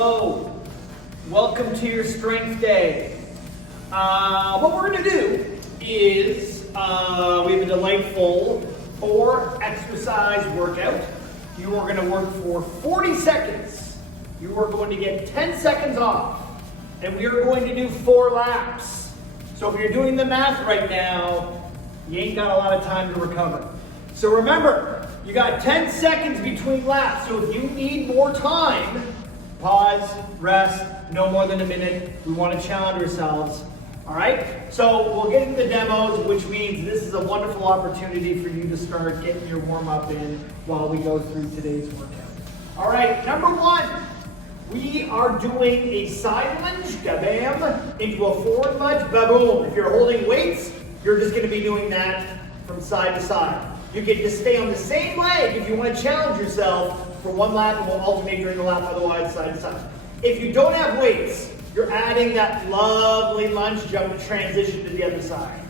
Hello, welcome to your strength day. What we're going to do is we have a delightful 4 exercise workout. You are going to work for 40 seconds. You are going to get 10 seconds off, and we are going to do 4 laps. So if you're doing the math right now, you ain't got a lot of time to recover. So remember, you got 10 seconds between laps. So if you need more time, pause, rest, no more than a minute. We want to challenge ourselves. All right? So we'll get into the demos, which means this is a wonderful opportunity for you to start getting your warm-up in while we go through today's workout. All right, number 1, we are doing a side lunge, bam, into a forward lunge, ba-boom. If you're holding weights, you're just going to be doing that from side to side. You can just stay on the same leg if you want to challenge yourself for 1 lap, and we'll alternate during the lap, otherwise side to side. If you don't have weights, you're adding that lovely lunge jump to transition to the other side.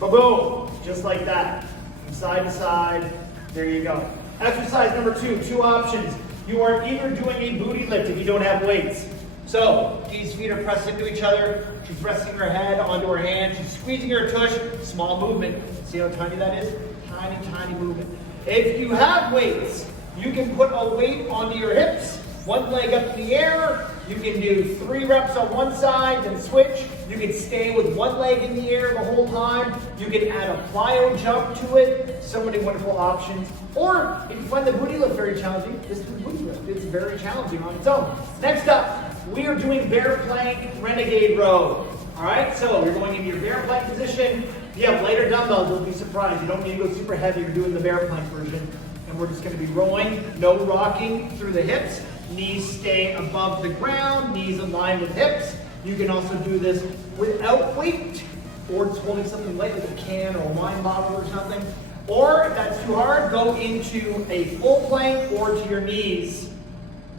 Ba-boom, just like that. From side to side, there you go. Exercise number 2, 2 options. You are either doing a booty lift if you don't have weights. So, these feet are pressed into each other. She's resting her head onto her hand. She's squeezing her tush. Small movement. See how tiny that is? Tiny, tiny movement. If you have weights, you can put a weight onto your hips, 1 leg up in the air. You can do 3 reps on one side, then switch. You can stay with 1 leg in the air the whole time. You can add a plyo jump to it. So many wonderful options. Or if you find the booty lift very challenging, just do the booty lift. It's very challenging on its own. Next up, we are doing bear plank renegade row. All right, so you're going into your bear plank position. If you have lighter dumbbells, you'll be surprised. You don't need to go super heavy. You're doing the bear plank version. And we're just going to be rowing, no rocking through the hips. Knees stay above the ground, knees aligned with hips. You can also do this without weight, or just holding something light like a can or a wine bottle or something. Or if that's too hard, go into a full plank or to your knees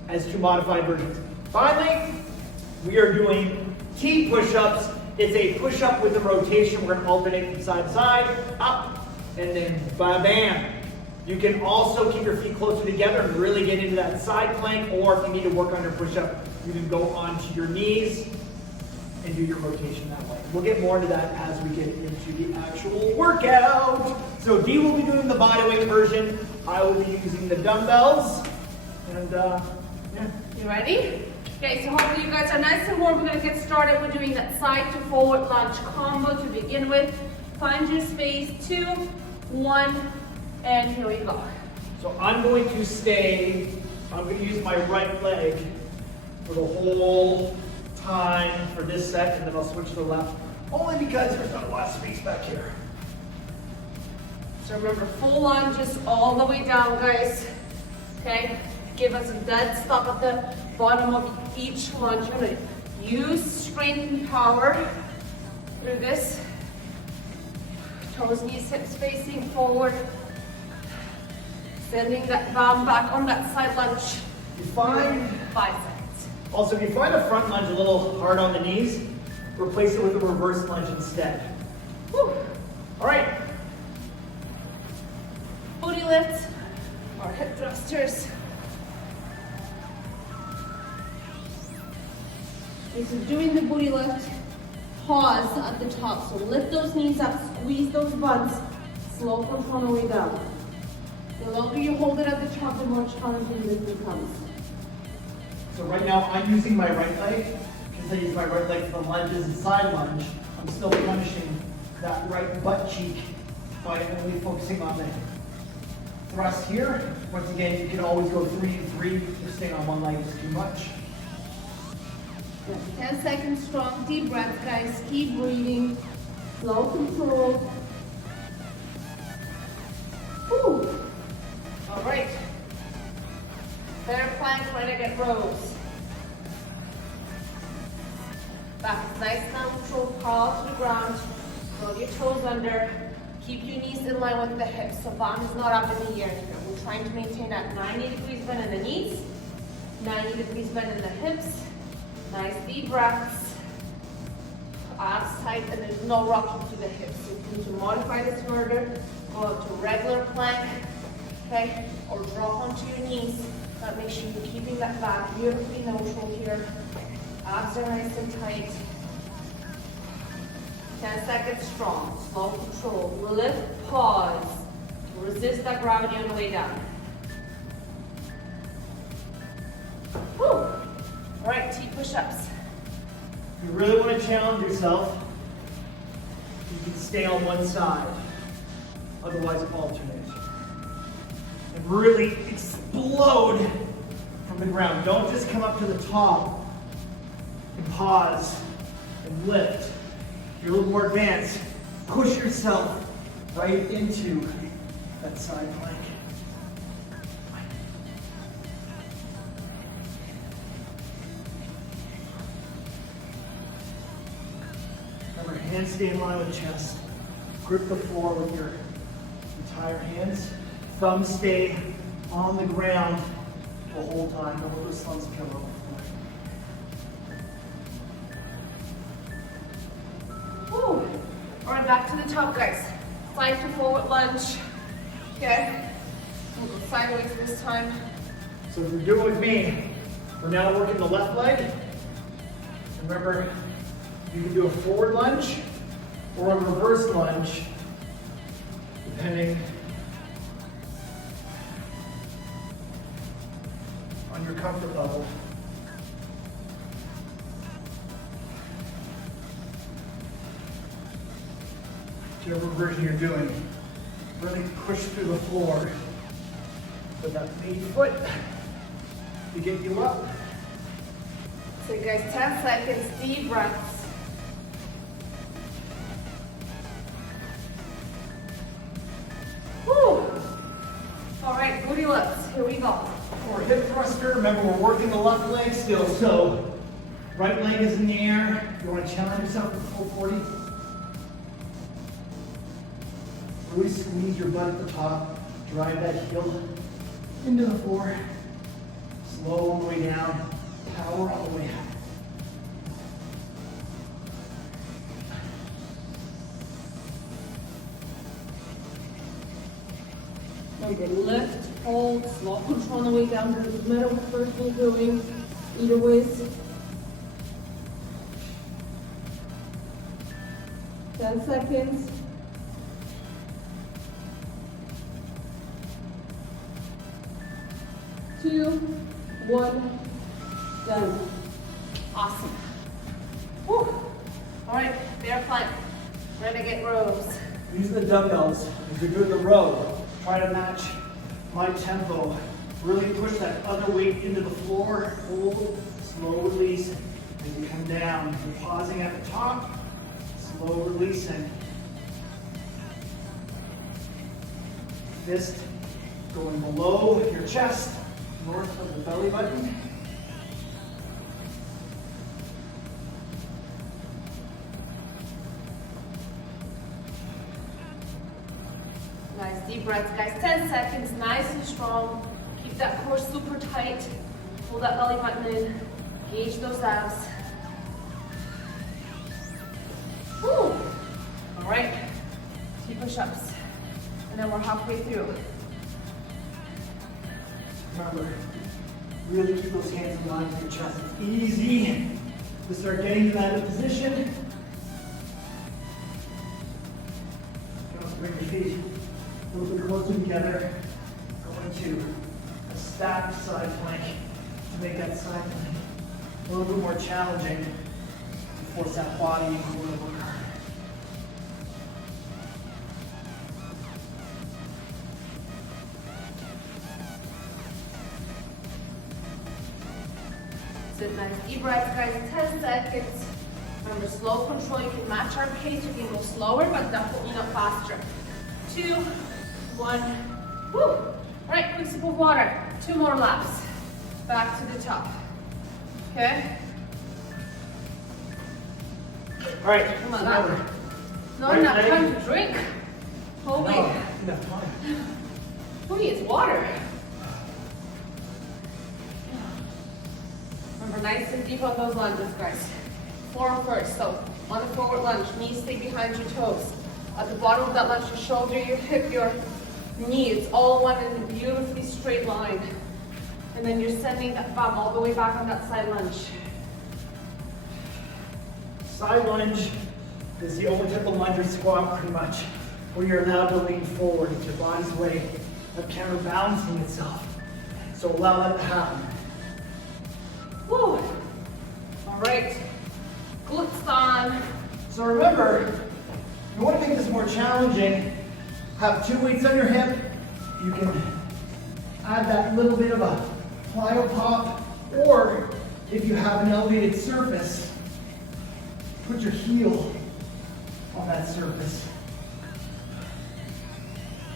as 2 modified versions. Finally, we are doing T push-ups. It's a push-up with a rotation. We're going to alternate from side to side, up, and then bam. You can also keep your feet closer together and really get into that side plank, or if you need to work on your push-up, you can go onto your knees and do your rotation that way. We'll get more into that as we get into the actual workout. So Dee will be doing the bodyweight version. I will be using the dumbbells. And yeah. You ready? Okay, so hopefully you guys are nice and warm. We're going to get started. We're doing that side to forward lunge combo to begin with. Find your space, 2, 1, and here we go. So I'm going to use my right leg for the whole time for this set, and then I'll switch to the left, only because there's not a lot of space back here. So remember, full lunges all the way down, guys. Okay, give us a dead stop at the bottom of each lunge. You're gonna use strength and power through this. Toes, knees, hips facing forward. Sending that bum back on that side lunge. You find 5 seconds. Also, if you find a front lunge a little hard on the knees, replace it with a reverse lunge instead. Whew. All right. Booty lifts or hip thrusters. Okay, so doing the booty lift, pause at the top. So lift those knees up, squeeze those buns, slow control on the way down. The longer you hold it at the top, the more challenging this becomes. So right now, I'm using my right leg. Because I use my right leg for the lunges and side lunge, I'm still punishing that right butt cheek by only focusing on the thrust here. Once again, you can always go 3 and 3. Just staying on one leg is too much. 10 seconds strong, deep breath, guys. Keep breathing. Slow control. Whew. All right. Bear plank, renegade rows. Back is nice and neutral, crawl to the ground. Roll your toes under. Keep your knees in line with the hips, so bum is not up in the air here. We're trying to maintain that 90 degrees bend in the knees, 90 degrees bend in the hips. Nice deep breaths. Abs tight, and there's no rocking to the hips. So you need to modify this further. Go up to regular plank, okay? Or drop onto your knees. But make sure you're keeping that back beautifully neutral here. Abs are nice and tight. 10 seconds strong, slow control. Lift, pause. Resist that gravity on the way down. Woo! All right, T push-ups. If you really want to challenge yourself, you can stay on one side. Otherwise, alternate. And really explode from the ground. Don't just come up to the top and pause and lift. If you're a little more advanced, push yourself right into that side plank. Remember, hands stay in line with chest. Grip the floor with your entire hands. Thumbs stay on the ground the whole time. Don't let those thumbs come over the floor. Woo! All right, back to the top, guys. Side to forward lunge. Okay. We'll go sideways this time. So if you're doing it with me, we're now working the left leg. Remember, you can do a forward lunge or a reverse lunge, depending on your comfort level. Whichever version you're doing, really push through the floor with that main foot to get you up. So guys, 10 seconds, deep breaths. Woo! All right, booty lifts, here we go. For a hip thruster, remember we're working the left leg still, so right leg is in the air. If you want to challenge yourself for full 40, really squeeze your butt at the top, drive that heel into the floor, slow all the way down, power all the way up. Remember, lift, hold, slow control on the way down. Doesn't matter what first you're doing. Either ways. 10 seconds. 2, 1, done. Awesome. Woo. All right, bear plank. Renegade rows. Using the dumbbells, if you're doing the row, try to match my tempo. Really push that other weight into the floor. Hold, slow release as you come down. You're pausing at the top, slow releasing. Fist going below your chest, north of the belly button. Nice deep breaths, guys. 10 seconds, nice and strong. Keep that core super tight. Pull that belly button in. Gauge those abs. Woo! All right, 2 push-ups. And then we're halfway through. Remember, really keep those hands in line with your chest. It's easy to start getting to that position. You can also bring your feet a little bit closer together. Go into a stacked side plank to make that side plank a little bit more challenging to force that body into a little bit harder. Sit nice deep breaths, guys. 10 seconds. Remember, slow control. You can match our pace. You can go slower, but definitely not faster. 2, 1. Woo! All right, quick sip of water. 2 more laps. Back to the top. Okay? All right, Come on, so up. remember, Not right enough leg. time to drink. Holy. No, enough time. Holy, it's water. Remember, nice and deep on those lunges, guys. Form first. So, on the forward lunge, knees stay behind your toes. At the bottom of that lunge, your shoulder, your hip, your knee, it's all one in a beautifully straight line. And then you're sending that bum all the way back on that side lunge. Side lunge is the overtip of lunge or squat pretty much, where you're allowed to lean forward. It's your body's way of counterbalancing itself. So allow that to happen. Woo. All right, glutes on. So remember, you want to make this more challenging, have 2 weights on your hip. You can add that little bit of a plyo pop, or if you have an elevated surface, put your heel on that surface.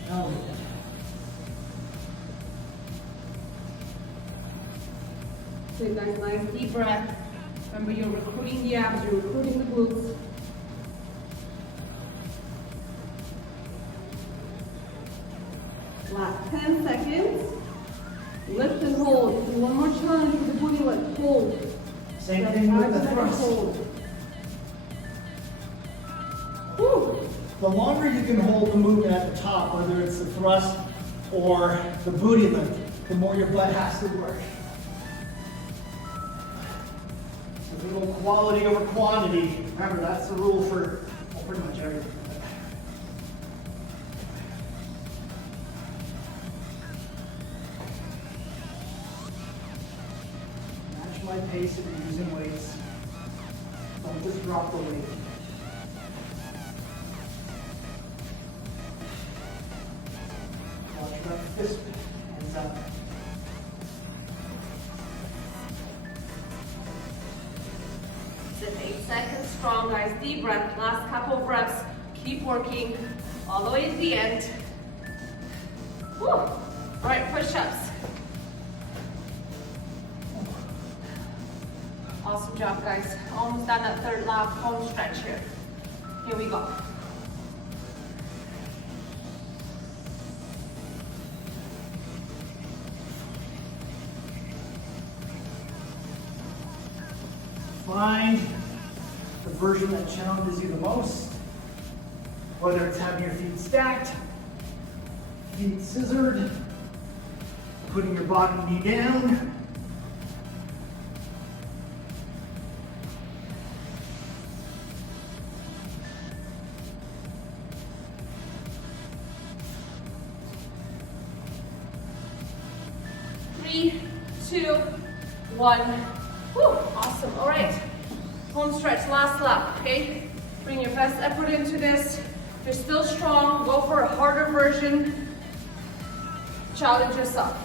Elevate it. Take that nice deep breath. Remember, you're recruiting the abs, you're recruiting the glutes. Last 10 seconds. Lift and hold. Do one more challenge with the booty lift. Hold. Same thing with the thrust. Hold. Whew. The longer you can hold the movement at the top, whether it's the thrust or the booty lift, the more your butt has to work. So a little quality over quantity. Remember, that's the rule for pretty much everything. Match my pace if you're using weights. Don't just drop the weight. Watch that fist, hands up. Sit 8 seconds strong, guys. Deep breath. Last couple of reps. Keep working all the way to the end. Woo. All right, push-ups. Awesome job, guys. Almost done that third lap home stretch here. Here we go. Find the version that challenges you the most, whether it's having your feet stacked, feet scissored, putting your bottom knee down. Three, two, one. Whew, awesome. All right. Home stretch, last lap, okay? Bring your best effort into this. If you're still strong, go for a harder version. Challenge yourself.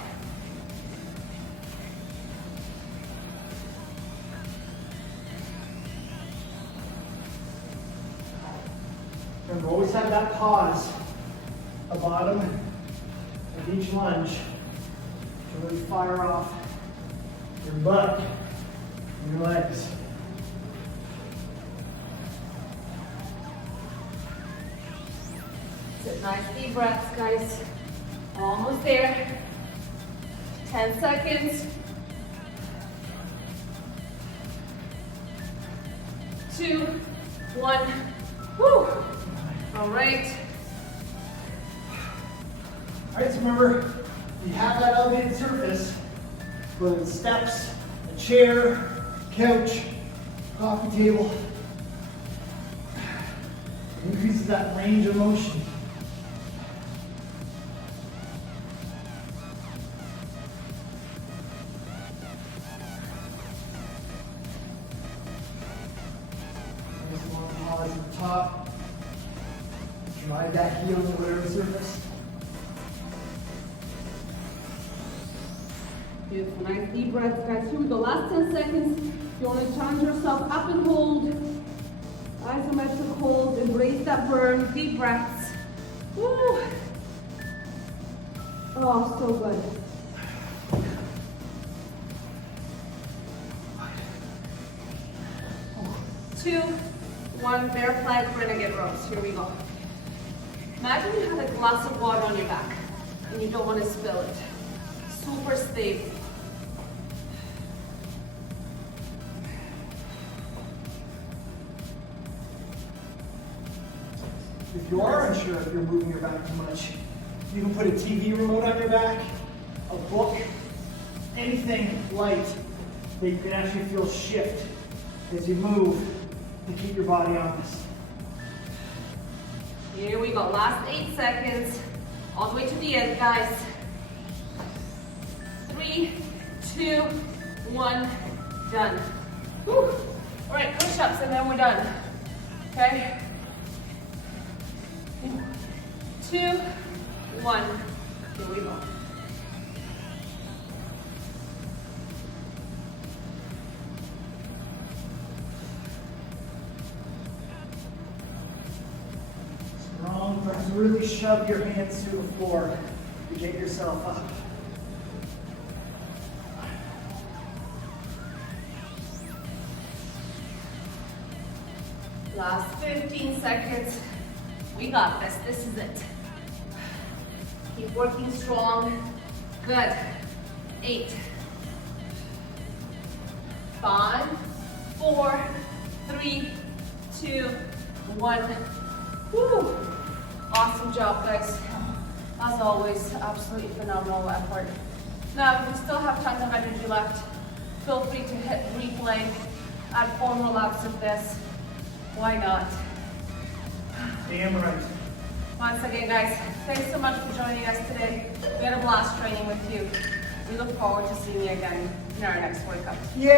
Remember, always have that pause at the bottom of each lunge to really fire off your butt and your legs. Sit nice deep breaths, guys. Almost there. 10 seconds. 2, 1. Woo! All right. All right, so remember, you have that elevated surface, whether it's steps, a chair, couch, coffee table, it increases that range of motion. Nice long pause at the top. Drive that heel into whatever surface. Beautiful, nice deep breaths, guys. Here we go, last 10 seconds. You want to challenge yourself up and hold. Isometric hold, embrace that burn, deep breaths. Woo! Oh, so good. Two, one, bear flag, renegade rows. Here we go. Imagine you have a glass of water on your back and you don't want to spill it. Super stable. If you are unsure if you're moving your back too much, you can put a TV remote on your back, a book, anything light that you can actually feel shift as you move to keep your body honest. Here we go, last 8 seconds. All the way to the end, guys. 3, 2, 1, done. Whew. All right, push-ups and then we're done. Okay? 2, 1, here we go. Strong breath. Really shove your hands to the floor to get yourself up. Last 15 seconds. We got this. This is it. Keep working strong. Good. 8, 5, 4, 3, 2, 1. Woo! Awesome job, guys. As always, absolutely phenomenal effort. Now, if you still have tons of energy left, feel free to hit replay, add 4 more laps of this. Why not? Damn right. Once again, guys, thanks so much for joining us today. We had a blast training with you. We look forward to seeing you again in our next workout. Yay!